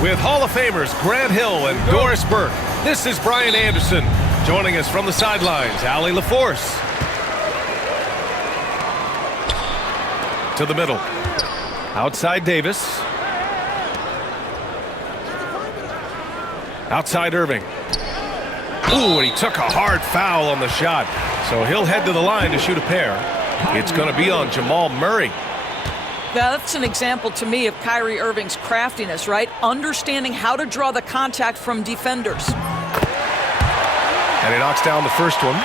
With Hall of Famers Grant Hill and Doris Burke, this is Brian Anderson. Joining us from the sidelines, Allie LaForce. To the middle. Outside Davis. Outside Irving. Ooh, and he took a hard foul on the shot. So he'll head to the line to shoot a pair. It's going to be on Jamal Murray. Now, that's an example to me of Kyrie Irving's craftiness, right? Understanding how to draw the contact from defenders. And he knocks down the first one.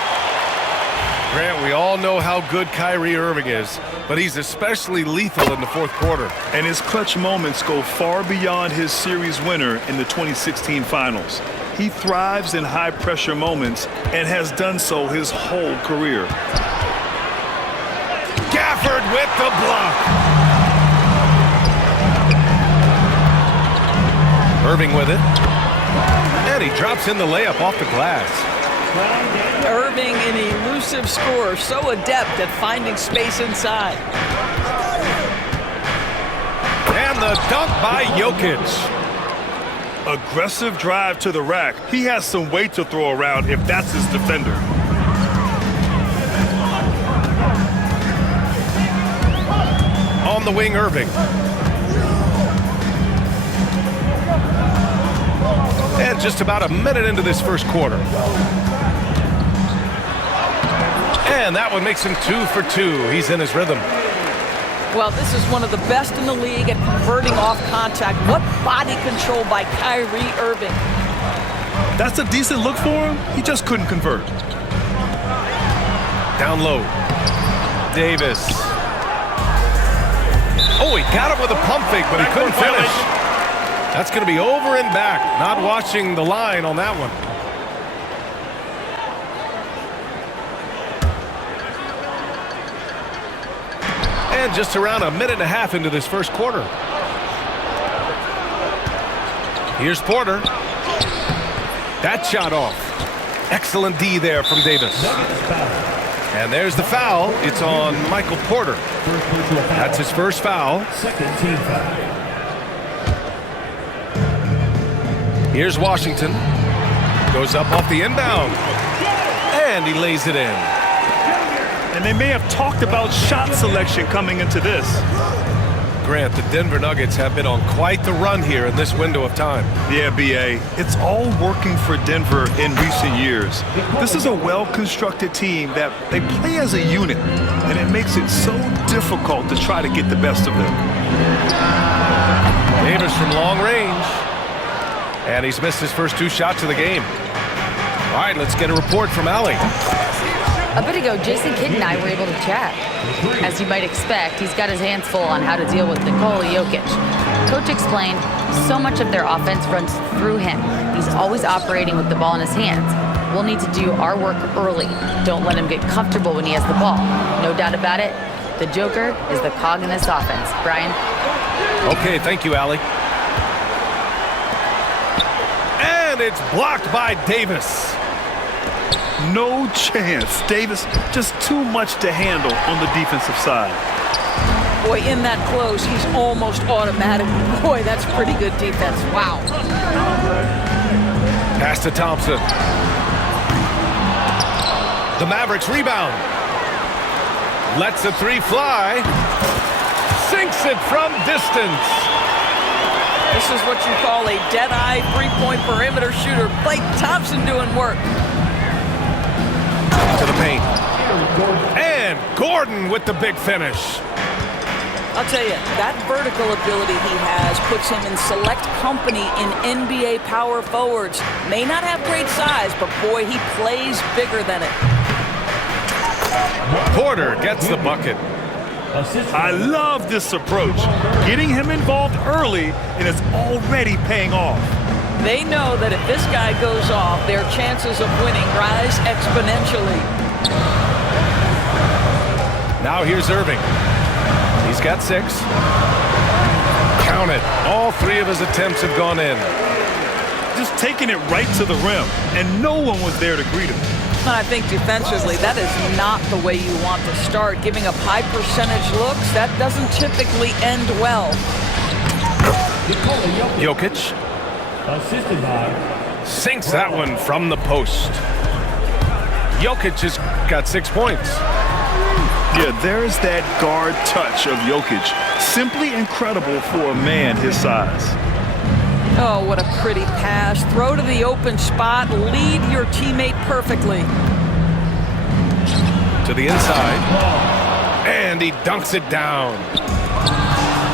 Grant, we all know how good Kyrie Irving is, but he's especially lethal in the fourth quarter. And his clutch moments go far beyond his series winner in the 2016 finals. He thrives in high-pressure moments and has done so his whole career. Gafford with the block. Irving with it. And he drops in the layup off the glass. Irving, an elusive scorer, so adept at finding space inside. And the dunk by Jokic. Aggressive drive to the rack. He has some weight to throw around if that's his defender. On the wing, Irving. And just about a minute into this first quarter. And that one makes him 2 for 2. He's in his rhythm. Well, this is one of the best in the league at converting off contact. What body control by Kyrie Irving. That's a decent look for him. He just couldn't convert. Down low. Davis. Oh, he got him with a pump fake, but he couldn't finish. That's going to be over and back. Not watching the line on that one. And just around a minute and a half into this first quarter. Here's Porter. That shot off. Excellent D there from Davis. And there's the foul. It's on Michael Porter. That's his first foul. Second team foul. Here's Washington. Goes up off the inbound. And he lays it in. And they may have talked about shot selection coming into this. Grant, the Denver Nuggets have been on quite the run here in this window of time. Yeah, B.A. It's all working for Denver in recent years. This is a well-constructed team that they play as a unit, and it makes it so difficult to try to get the best of them. Davis from long range. And he's missed his first 2 shots of the game. All right, let's get a report from Allie. A bit ago, Jason Kidd and I were able to chat. As you might expect, he's got his hands full on how to deal with Nikola Jokic. Coach explained so much of their offense runs through him. He's always operating with the ball in his hands. We'll need to do our work early. Don't let him get comfortable when he has the ball. No doubt about it, the Joker is the cog in this offense. Brian? Okay, thank you, Allie. And it's blocked by Davis. No chance. Davis just too much to handle on the defensive side. Boy, in that close, he's almost automatic. Boy, that's pretty good defense. Wow. Pass to Thompson. The Mavericks rebound. Lets the 3 fly. Sinks it from distance. This is what you call a dead-eye three-point perimeter shooter. Klay Thompson doing work. To the paint. And Gordon with the big finish. I'll tell you, that vertical ability he has puts him in select company in NBA power forwards. May not have great size, but boy, he plays bigger than it. Porter gets the bucket. I love this approach. Getting him involved early, and it's already paying off. They know that if this guy goes off, their chances of winning rise exponentially. Now here's Irving. He's got 6. Count it. All 3 of his attempts have gone in. Just taking it right to the rim, and no one was there to greet him. I think defensively, that is not the way you want to start. Giving up high percentage looks, that doesn't typically end well. Jokic Assisted by sinks that one from the post. Jokic has got 6 points. Yeah, there's that guard touch of Jokic. Simply incredible for a man his size. Oh, what a pretty pass. Throw to the open spot. Lead your teammate perfectly. To the inside. And he dunks it down.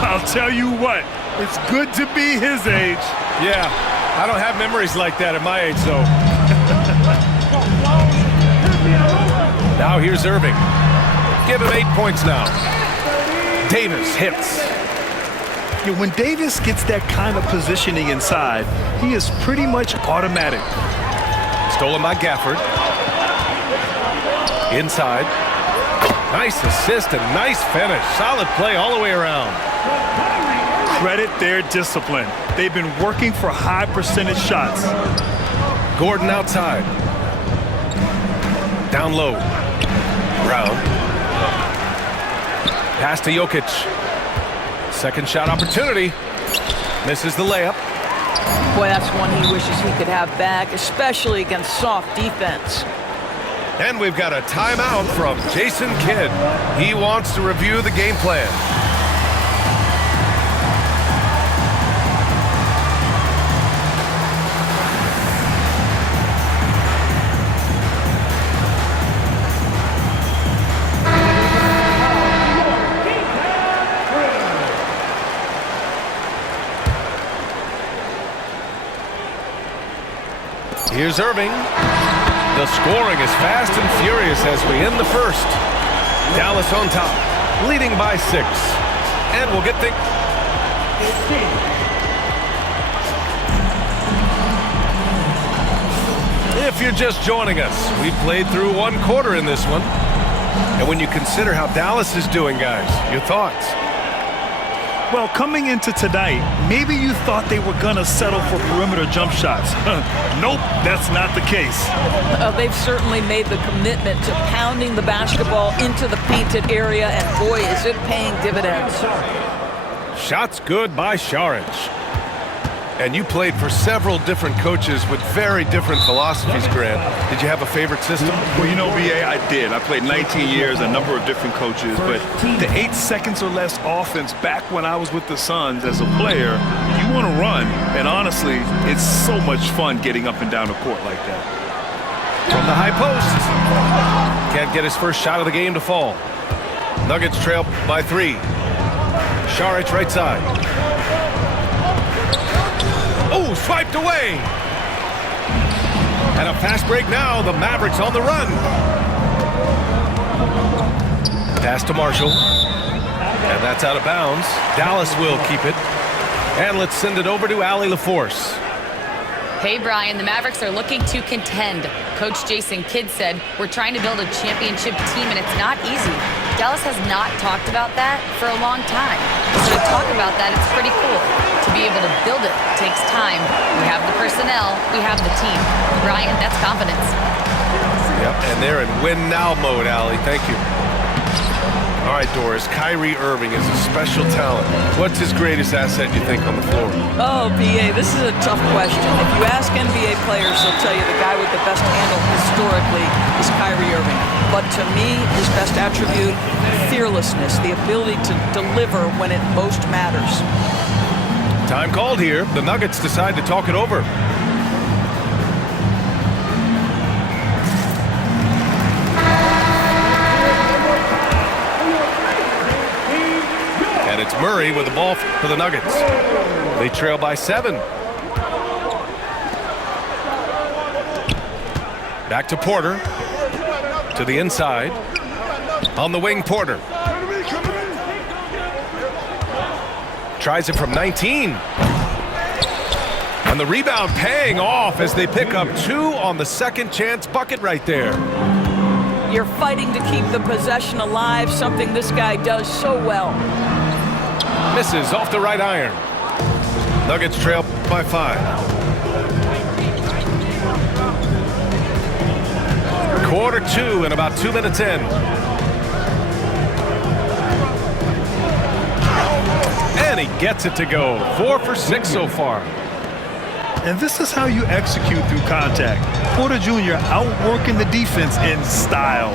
I'll tell you what, it's good to be his age. Yeah, I don't have memories like that at my age, though. Now here's Irving. Give him 8 points now. Davis hits. Yeah, when Davis gets that kind of positioning inside, he is pretty much automatic. Stolen by Gafford. Inside. Nice assist and nice finish. Solid play all the way around. Credit their discipline. They've been working for high percentage shots. Gordon outside. Down low. Brown. Pass to Jokic. Second shot opportunity. Misses the layup. Boy, that's one he wishes he could have back, especially against soft defense. And we've got a timeout from Jason Kidd. He wants to review the game plan. Here's Irving. The scoring is fast and furious as we end the first. Dallas on top, leading by 6. And we'll get things. If you're just joining us, we've played through 1 quarter in this one. And when you consider how Dallas is doing, guys, your thoughts? Well, coming into tonight, maybe you thought they were going to settle for perimeter jump shots. Nope, that's not the case. They've certainly made the commitment to pounding the basketball into the painted area, and boy, is it paying dividends. Shots good by Saric. And you played for several different coaches with very different philosophies, Grant. Did you have a favorite system? Well, you know, BA, I did. I played 19 years, a number of different coaches, but the 8 seconds or less offense back when I was with the Suns as a player, you want to run, and honestly, it's so much fun getting up and down the court like that. From the high post. Can't get his first shot of the game to fall. Nuggets trail by 3. Saric right side. Oh, swiped away. And a fast break now. The Mavericks on the run. Pass to Marshall. And that's out of bounds. Dallas will keep it. And let's send it over to Allie LaForce. Hey, Brian, the Mavericks are looking to contend. Coach Jason Kidd said, we're trying to build a championship team, and it's not easy. Dallas has not talked about that for a long time. So to talk about that, it's pretty cool. To be able to build it takes time. We have the personnel, we have the team. Brian, that's confidence. Yep, and they're in win-now mode, Allie. Thank you. All right, Doris, Kyrie Irving is a special talent. What's his greatest asset, you think, on the floor? Oh, BA, this is a tough question. If you ask NBA players, they'll tell you the guy with the best handle historically is Kyrie Irving. But to me, his best attribute, fearlessness, the ability to deliver when it most matters. Time called here. The Nuggets decide to talk it over. And it's Murray with the ball for the Nuggets. They trail by 7. Back to Porter. To the inside. On the wing, Porter. Tries it from 19. And the rebound paying off as they pick up 2 on the second chance bucket right there. You're fighting to keep the possession alive, something this guy does so well. Misses off the right iron. Nuggets trail by 5. Quarter 2 and about 2 minutes in. And he gets it to go. 4 for 6 so far. And this is how you execute through contact. Porter Jr. outworking the defense in style.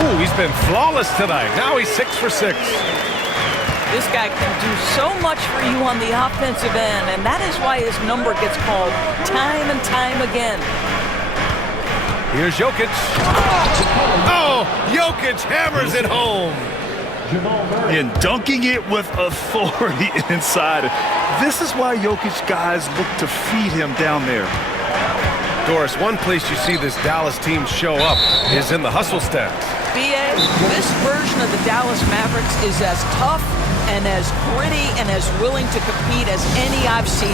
Ooh, he's been flawless tonight. Now he's 6 for 6. This guy can do so much for you on the offensive end, and that is why his number gets called time and time again. Here's Jokic. Oh, Jokic hammers it home. And dunking it with authority inside. This is why Jokic guys look to feed him down there. Doris, one place you see this Dallas team show up is in the hustle stacks. B.A., this version of the Dallas Mavericks is as tough and as gritty and as willing to compete as any I've seen.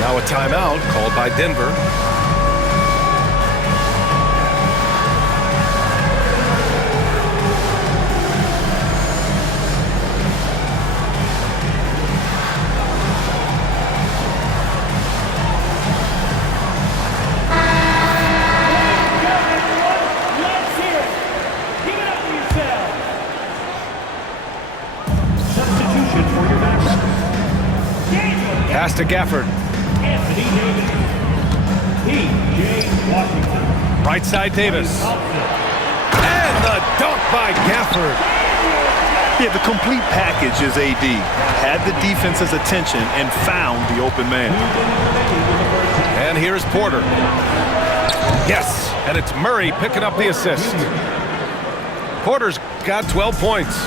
Now a timeout called by Denver. Pass to Gafford. Right side Davis. And the dunk by Gafford. Yeah, the complete package is AD. Had the defense's attention and found the open man. And here's Porter. Yes, and it's Murray picking up the assist. Porter's got 12 points.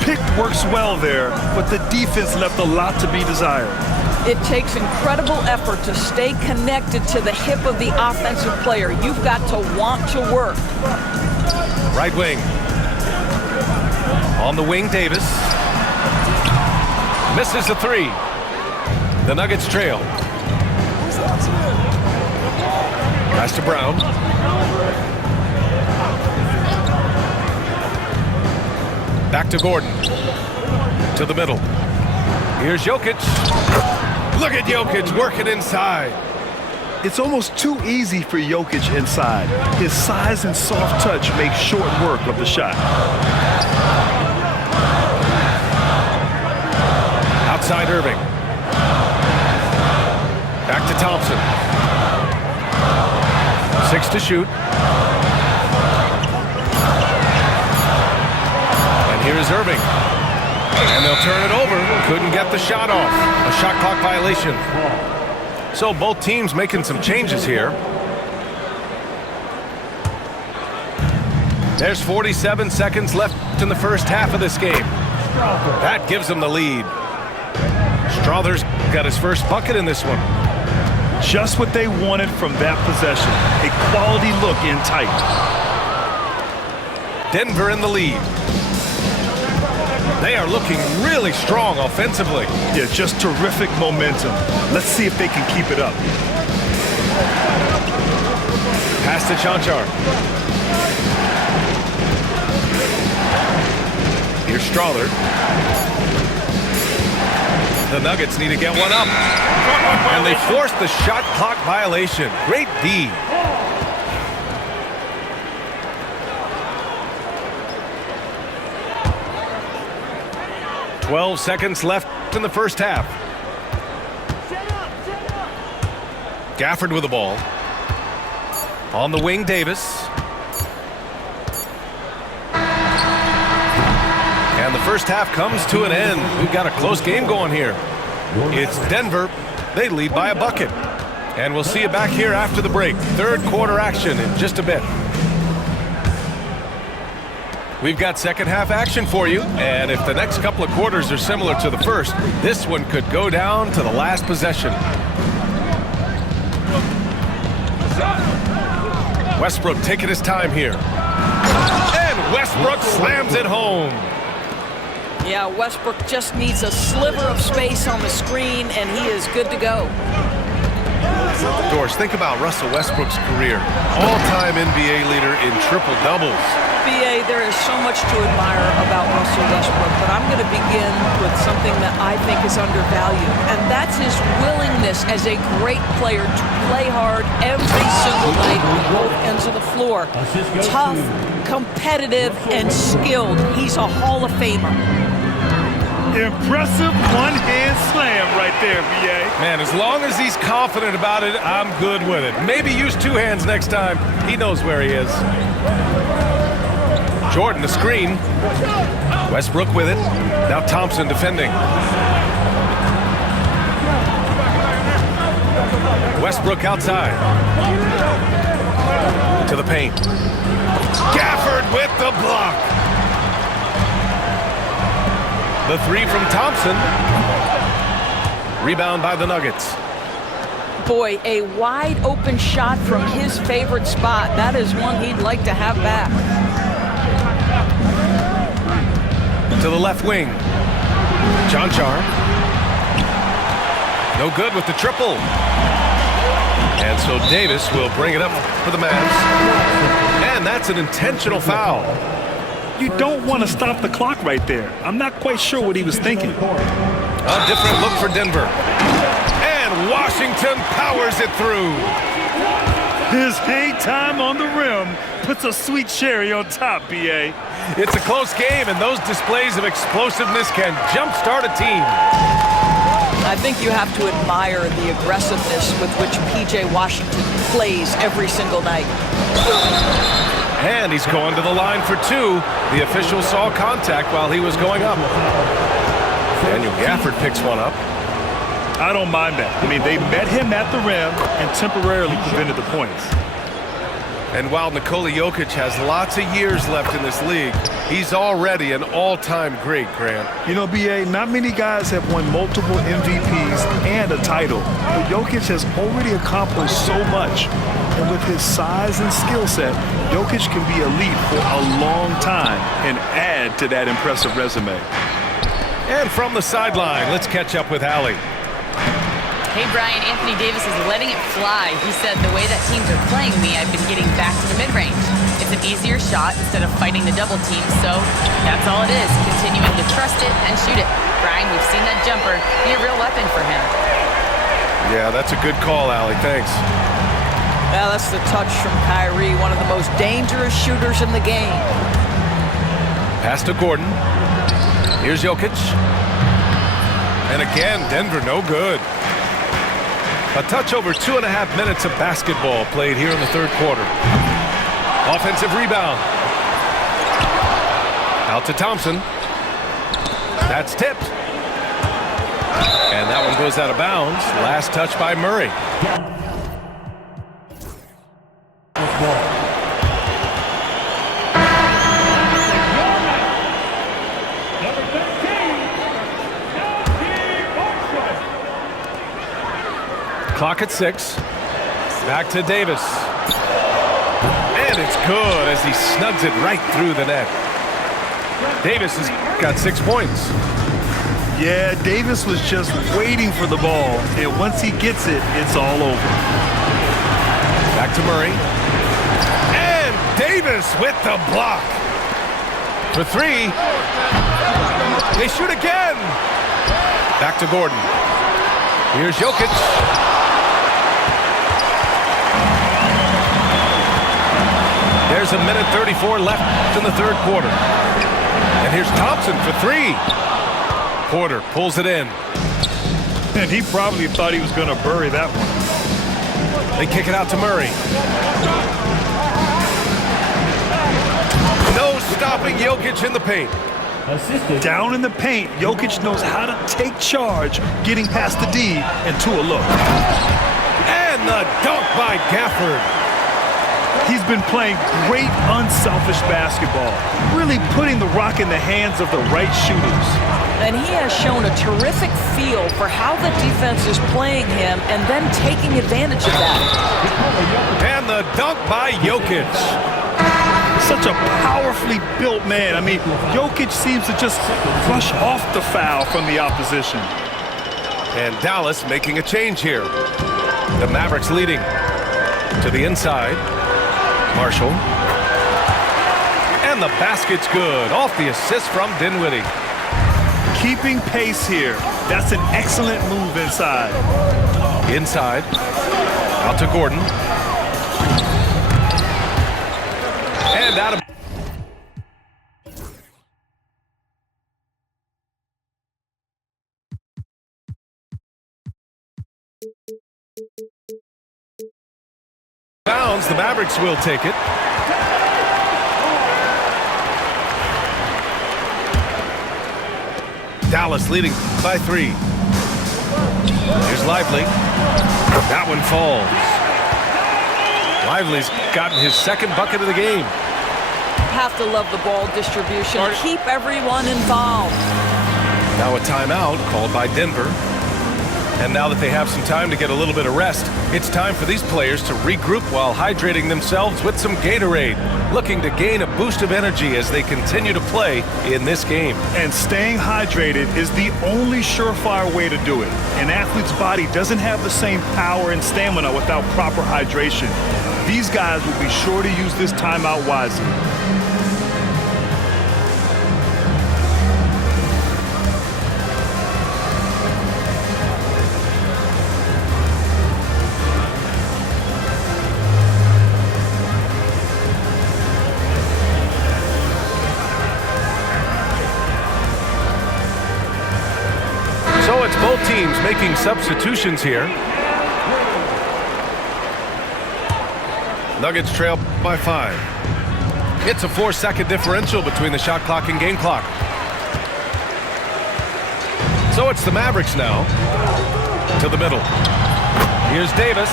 Pick works well there, but the defense left a lot to be desired. It takes incredible effort to stay connected to the hip of the offensive player. You've got to want to work. Right wing. On the wing, Davis. Misses the three. The Nuggets trail. Pass to Brown. Back to Gordon. To the middle. Here's Jokic. Look at Jokic working inside. It's almost too easy for Jokic inside. His size and soft touch make short work of the shot. Outside Irving. Back to Thompson. 6 to shoot. And here's Irving. And they'll turn it over. Couldn't get the shot off. A shot clock violation. So both teams making some changes here. There's 47 seconds left in the first half of this game. That gives them the lead. Strother's got his first bucket in this one. Just what they wanted from that possession. A quality look in tight. Denver in the lead. They are looking really strong offensively. Yeah, just terrific momentum. Let's see if they can keep it up. Pass to Chanchar. Here's Strother. The Nuggets need to get one up. And they forced the shot clock violation. Great D. "12 seconds left in the first half. Gafford with the ball. On the wing, Davis. And the first half comes to an end. We've got a close game going here. It's Denver. They lead by a bucket. And we'll see you back here after the break. Third quarter action in just a bit. We've got second half action for you, and if the next couple of quarters are similar to the first, this one could go down to the last possession. Westbrook taking his time here. And Westbrook slams it home. Yeah, Westbrook just needs a sliver of space on the screen, and he is good to go. Doris, think about Russell Westbrook's career. All-time NBA leader in triple-doubles. B.A., there is so much to admire about Russell Russell Westbrook, but I'm going to begin with something that I think is undervalued, and that's his willingness as a great player to play hard every single night on both ends of the floor. Tough, competitive, and skilled. He's a Hall of Famer. Impressive one-hand slam right there, B.A. Man, as long as he's confident about it, I'm good with it. Maybe use two hands next time. He knows where he is. Jordan, the screen. Westbrook with it. Now Thompson defending. Westbrook outside. To the paint. Gafford with the block. The three from Thompson. Rebound by the Nuggets. Boy, a wide open shot from his favorite spot. That is one he'd like to have back. To the left wing. Jonchar. No good with the triple. And so Davis will bring it up for the Mavs. And that's an intentional foul. You don't want to stop the clock right there. I'm not quite sure what he was thinking. A different look for Denver. And Washington powers it through. His hang time on the rim puts a sweet cherry on top, B.A. It's a close game, and those displays of explosiveness can jumpstart a team. I think you have to admire the aggressiveness with which P.J. Washington plays every single night. And he's going to the line for two. The official saw contact while he was going up. Daniel Gafford picks one up. I don't mind that. I mean, they met him at the rim and temporarily prevented the points. And while Nikola Jokic has lots of years left in this league, he's already an all-time great, Grant. You know, B.A., not many guys have won multiple MVPs and a title, but Jokic has already accomplished so much. And with his size and skill set, Jokic can be elite for a long time and add to that impressive resume. And from the sideline, let's catch up with Allie. Hey, Brian, Anthony Davis is letting it fly. He said, the way that teams are playing me, I've been getting back to the mid-range. It's an easier shot instead of fighting the double team, so that's all it is, continuing to trust it and shoot it. Brian, we've seen that jumper be a real weapon for him. Yeah, that's a good call, Allie. Thanks. Well, that's the touch from Kyrie, one of the most dangerous shooters in the game. Pass to Gordon. Here's Jokic. And again, Denver no good. A touch over 2.5 minutes of basketball played here in the third quarter. Offensive rebound. Out to Thompson. That's tipped. And that one goes out of bounds. Last touch by Murray. Clock at 6. Back to Davis. And it's good as he snugs it right through the net. Davis has got 6 points. Yeah, Davis was just waiting for the ball, and once he gets it, it's all over. Back to Murray. And Davis with the block. For 3. They shoot again. Back to Gordon. Here's Jokic. There's a minute 34 left in the third quarter. And here's Thompson for 3. Porter pulls it in. And he probably thought he was going to bury that one. They kick it out to Murray. No stopping Jokic in the paint. Down in the paint, Jokic knows how to take charge, getting past the D and to a look. And the dunk by Gafford. He's been playing great, unselfish basketball, really putting the rock in the hands of the right shooters. And he has shown a terrific feel for how the defense is playing him and then taking advantage of that. And the dunk by Jokic. Such a powerfully built man. I mean, Jokic seems to just flush off the foul from the opposition. And Dallas making a change here. The Mavericks leading to the inside. Marshall. And And the basket's good. Off the assist from Dinwiddie. Keeping pace here. That's an excellent move inside. Inside. Out to Gordon. And out of... bounds. The Mavericks will take it. Dallas leading by 3. Here's Lively. That one falls. Lively's gotten his second bucket of the game. Have to love the ball distribution. Keep everyone involved. Now a timeout called by Denver. And now that they have some time to get a little bit of rest, it's time for these players to regroup while hydrating themselves with some Gatorade, looking to gain a boost of energy as they continue to play in this game. And staying hydrated is the only surefire way to do it. An athlete's body doesn't have the same power and stamina without proper hydration. These guys will be sure to use this timeout wisely. So it's both teams making substitutions here. Nuggets trail by 5. It's a 4-second differential between the shot clock and game clock. So it's the Mavericks now. To the middle. Here's Davis.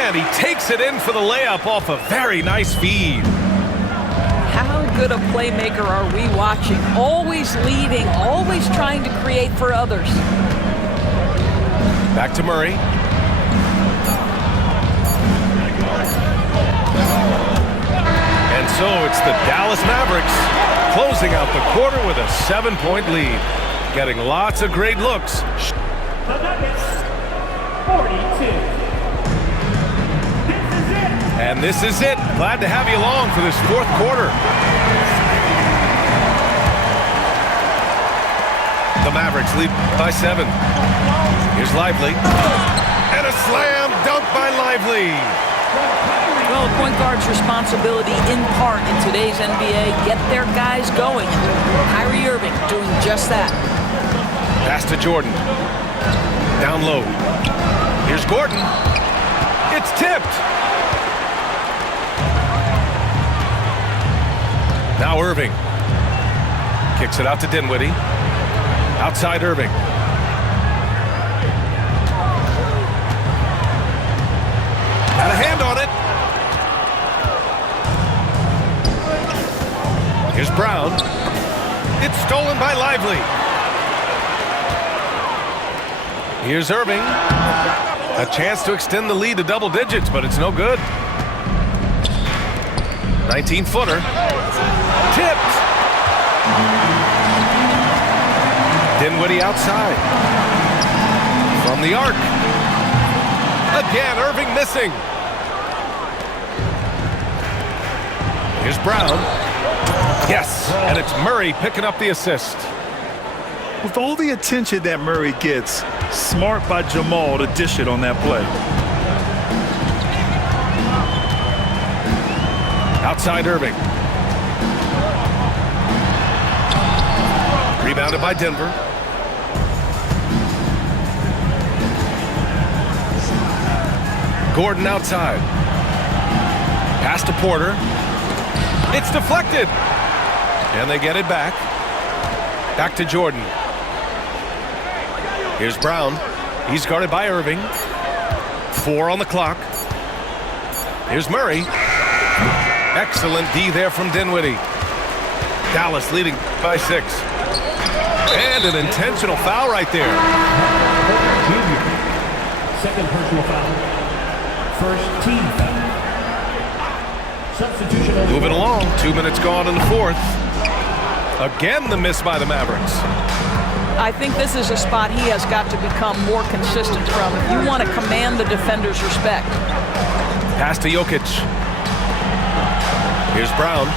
And he takes it in for the layup off a very nice feed. How good a playmaker are we watching? Always leading, always trying to create for others. Back to Murray. And so it's the Dallas Mavericks closing out the quarter with a 7-point lead. Getting lots of great looks. The Nuggets, 42. And this is it. Glad to have you along for this fourth quarter. The Mavericks lead by 7. Here's Lively. And a slam dunk by Lively. Well, a point guard's responsibility in part in today's NBA, get their guys going. Kyrie Irving doing just that. Pass to Jordan. Down low. Here's Gordon. It's tipped. Now Irving. Kicks it out to Dinwiddie. Outside Irving. Got a hand on it. Here's Brown. It's stolen by Lively. Here's Irving. A chance to extend the lead to double digits, but it's no good. 19-footer. Tipped. Dinwiddie outside. From the arc. Again, Irving missing. Here's Brown. Yes, and it's Murray picking up the assist. With all the attention that Murray gets, smart by Jamal to dish it on that play. Outside Irving. Rebounded by Denver. Gordon outside. Pass to Porter. It's deflected. And they get it back. Back to Jordan. Here's Brown. He's guarded by Irving. 4 on the clock. Here's Murray. Excellent D there from Dinwiddie. Dallas leading by 6. And an intentional foul right there. Second personal foul. First team foul. Substitution. Moving along. 2 minutes gone in the fourth. Again, the miss by the Mavericks. I think this is a spot he has got to become more consistent from if you want to command the defender's respect. Pass to Jokic. Here's Brown.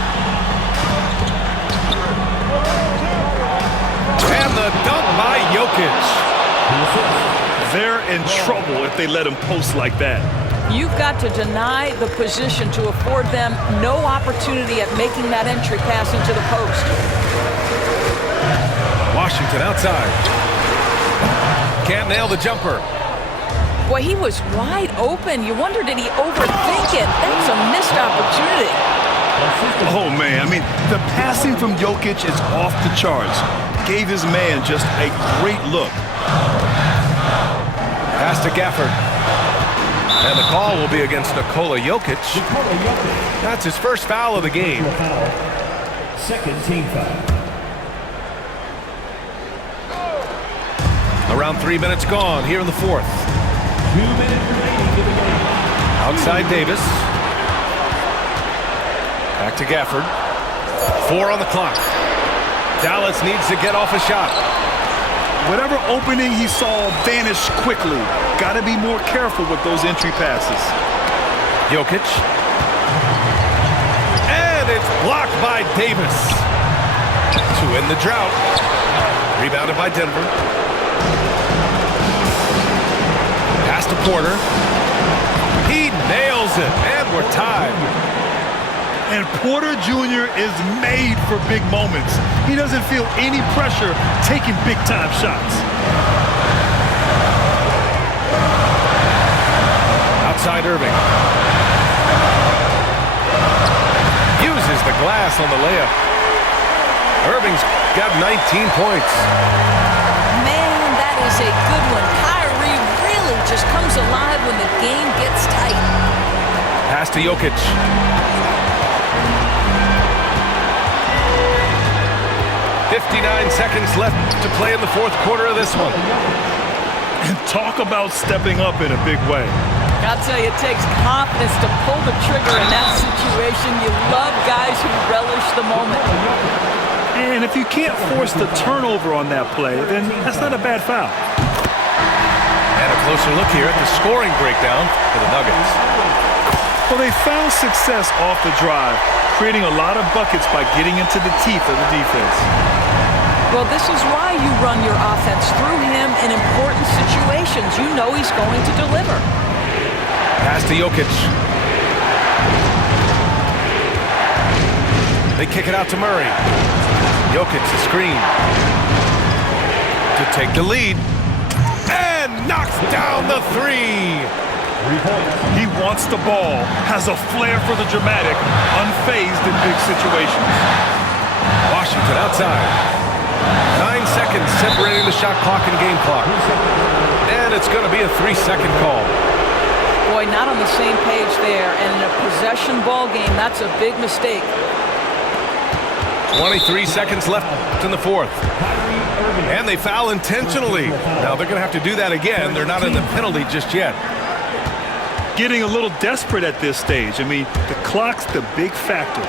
Jokic. They're in trouble if they let him post like that. You've got to deny the position to afford them no opportunity at making that entry pass into the post. Washington outside. Can't nail the jumper. Boy, he was wide open. You wonder, did he overthink it? That's a missed opportunity. Oh, man. I mean, the passing from Jokic is off the charts. Gave his man just a great look. Pass to Gafford. And the call will be against Nikola Jokic. That's his first foul of the game. Second team foul. Around 3 minutes gone here in the fourth. 2 minutes remaining in the game. Outside Davis. Back to Gafford. 4 on the clock. Dallas needs to get off a shot. Whatever opening he saw vanished quickly. Got to be more careful with those entry passes. Jokic. And it's blocked by Davis. To end the drought. Rebounded by Denver. Pass to Porter. He nails it. And we're tied. And Porter Jr. is made for big moments. He doesn't feel any pressure taking big-time shots. Outside Irving. Uses the glass on the layup. Irving's got 19 points. Man, that is a good one. Kyrie really just comes alive when the game gets tight. Pass to Jokic. 59 seconds left to play in the fourth quarter of this one. And talk about stepping up in a big way. I'll tell you, it takes confidence to pull the trigger in that situation. You love guys who relish the moment. And if you can't force the turnover on that play, then that's not a bad foul. And a closer look here at the scoring breakdown for the Nuggets. Well, they found success off the drive, creating a lot of buckets by getting into the teeth of the defense. Well, this is why you run your offense through him in important situations. You know he's going to deliver. Pass to Jokic. They kick it out to Murray. Jokic, the screen. To take the lead. And knocks down the three. He wants the ball, has a flair for the dramatic, unfazed in big situations. Washington outside. 9 seconds separating the shot clock and game clock. And it's going to be a 3-second call. Boy, not on the same page there. And in a possession ball game, that's a big mistake. 23 seconds left in the fourth. And they foul intentionally. Now they're going to have to do that again. They're not in the penalty just yet. Getting a little desperate at this stage. I mean, the clock's the big factor.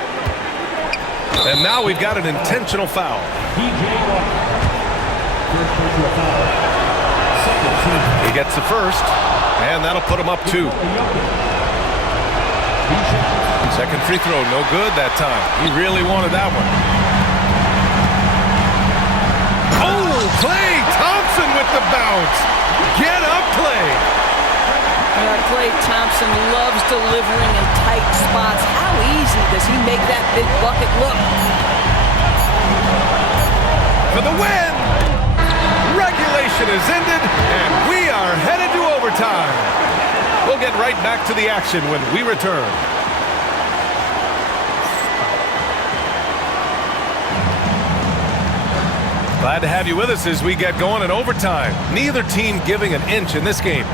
And now we've got an intentional foul. He gets the first, and that'll put him up 2. Second free throw, no good that time. He really wanted that one. Oh, Klay Thompson with the bounce. Get up, Klay. Klay Thompson loves delivering in tight spots. How easy does he make that big bucket look? For the win! Regulation is ended, and we are headed to overtime. We'll get right back to the action when we return. Glad to have you with us as we get going in overtime. Neither team giving an inch in this game.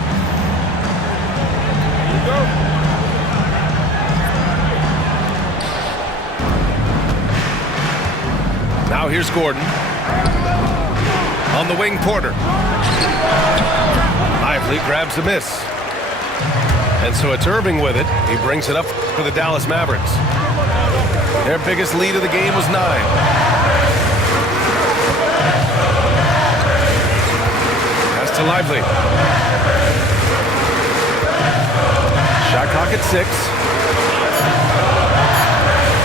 Now here's Gordon. On the wing, Porter. Lively grabs the miss. And so it's Irving with it. He brings it up for the Dallas Mavericks. Their biggest lead of the game was 9. Pass to Lively. Shot clock at 6.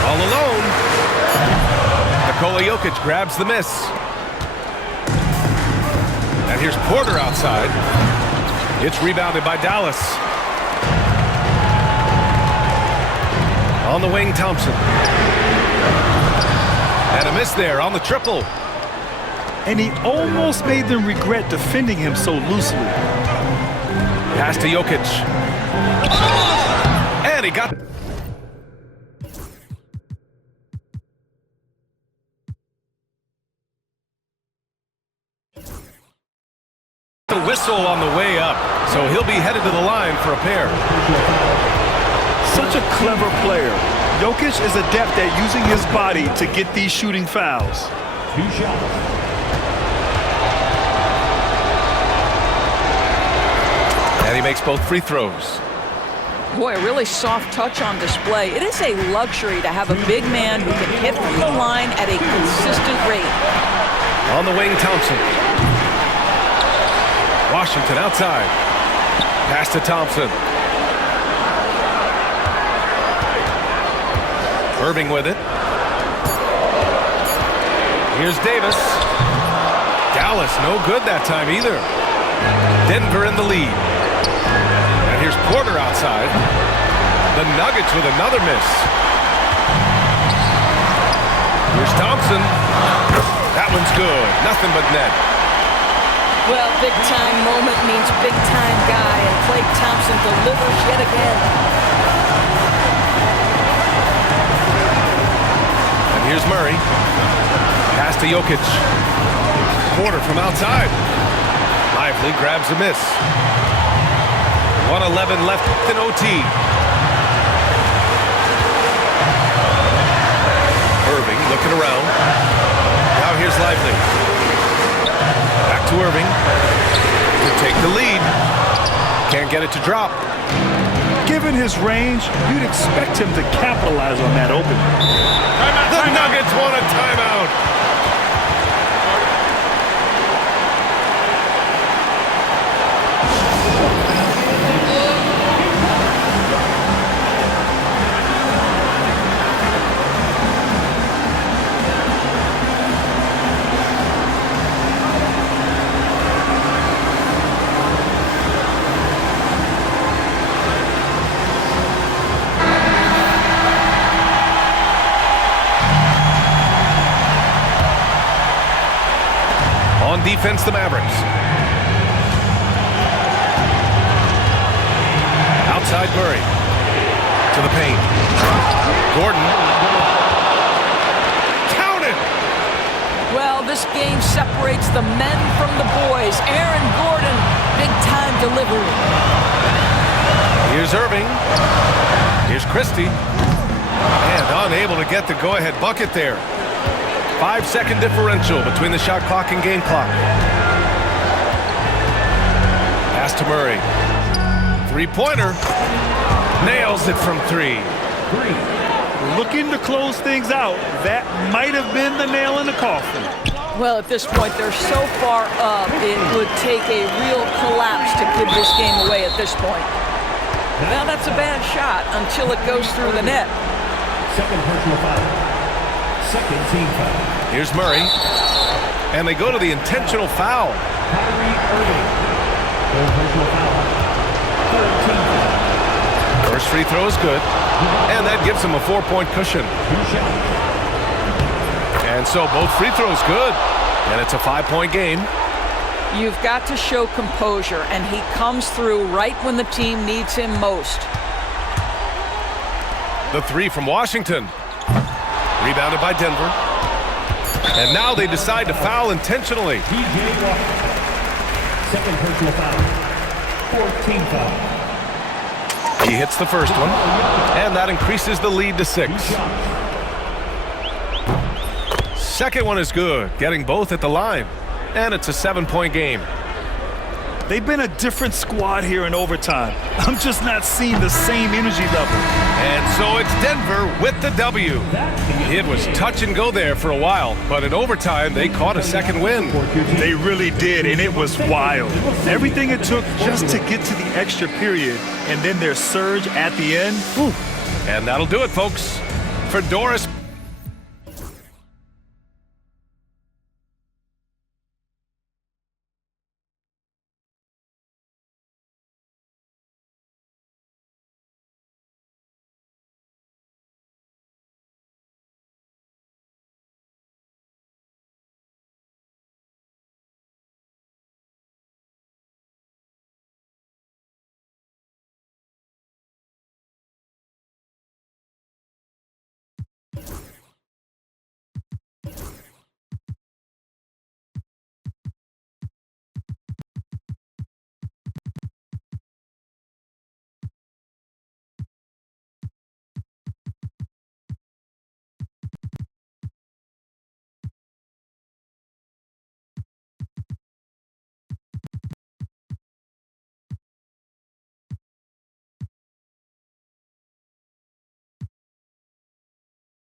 All alone. Nikola Jokic grabs the miss. And here's Porter outside. It's rebounded by Dallas. On the wing, Thompson. And a miss there on the triple. And he almost made them regret defending him so loosely. Pass to Jokic. And he got... the whistle on the way up, so he'll be headed to the line for a pair. Such a clever player. Jokic is adept at using his body to get these shooting fouls. 2 shots. And he makes both free throws. Boy, a really soft touch on display. It is a luxury to have a big man who can hit from the line at a consistent rate. On the wing, Thompson. Washington outside. Pass to Thompson. Irving with it. Here's Davis. Dallas no good that time either. Denver in the lead. And here's Porter outside. The Nuggets with another miss. Here's Thompson. That one's good. Nothing but net. Well, big-time moment means big-time guy, and Klay Thompson delivers yet again. And here's Murray. Pass to Jokic. Porter from outside. Lively grabs a miss. 1:11 left in OT. Irving looking around. Now here's Lively. Back to Irving to take the lead. Can't get it to drop. Given his range, you'd expect him to capitalize on that opening. The Nuggets want a timeout. On defense, the Mavericks. Outside Murray. To the paint. Gordon. Counted! Well, this game separates the men from the boys. Aaron Gordon, big-time delivery. Here's Irving. Here's Christie. And unable to get the go-ahead bucket there. 5-second differential between the shot clock and game clock. Pass to Murray. Three-pointer. Nails it from 3. Looking to close things out. That might have been the nail in the coffin. Well, at this point, they're so far up, it would take a real collapse to give this game away at this point. Now, that's a bad shot until it goes through the net. Second personal foul. Second team foul. Here's Murray. And they go to the intentional foul. Kyrie Irving. Third personal foul. Third team foul. First free throw is good. And that gives him a 4-point cushion. 2 shots. And so both free throws good. And it's a 5-point game. You've got to show composure, and he comes through right when the team needs him most. The 3 from Washington. Rebounded by Denver. And now they decide to foul intentionally. P.J. Washington. Second personal foul. Fourth team foul. He hits the first one. And that increases the lead to 6. 2 shots. Second one is good. Getting both at the line. And it's a 7-point game. They've been a different squad here in overtime. I'm just not seeing the same energy level. And so it's Denver with the W. It was touch and go there for a while, but in overtime, they caught a second win. They really did, and it was wild. Everything it took just to get to the extra period, and then their surge at the end. Whew. And that'll do it, folks. For Doris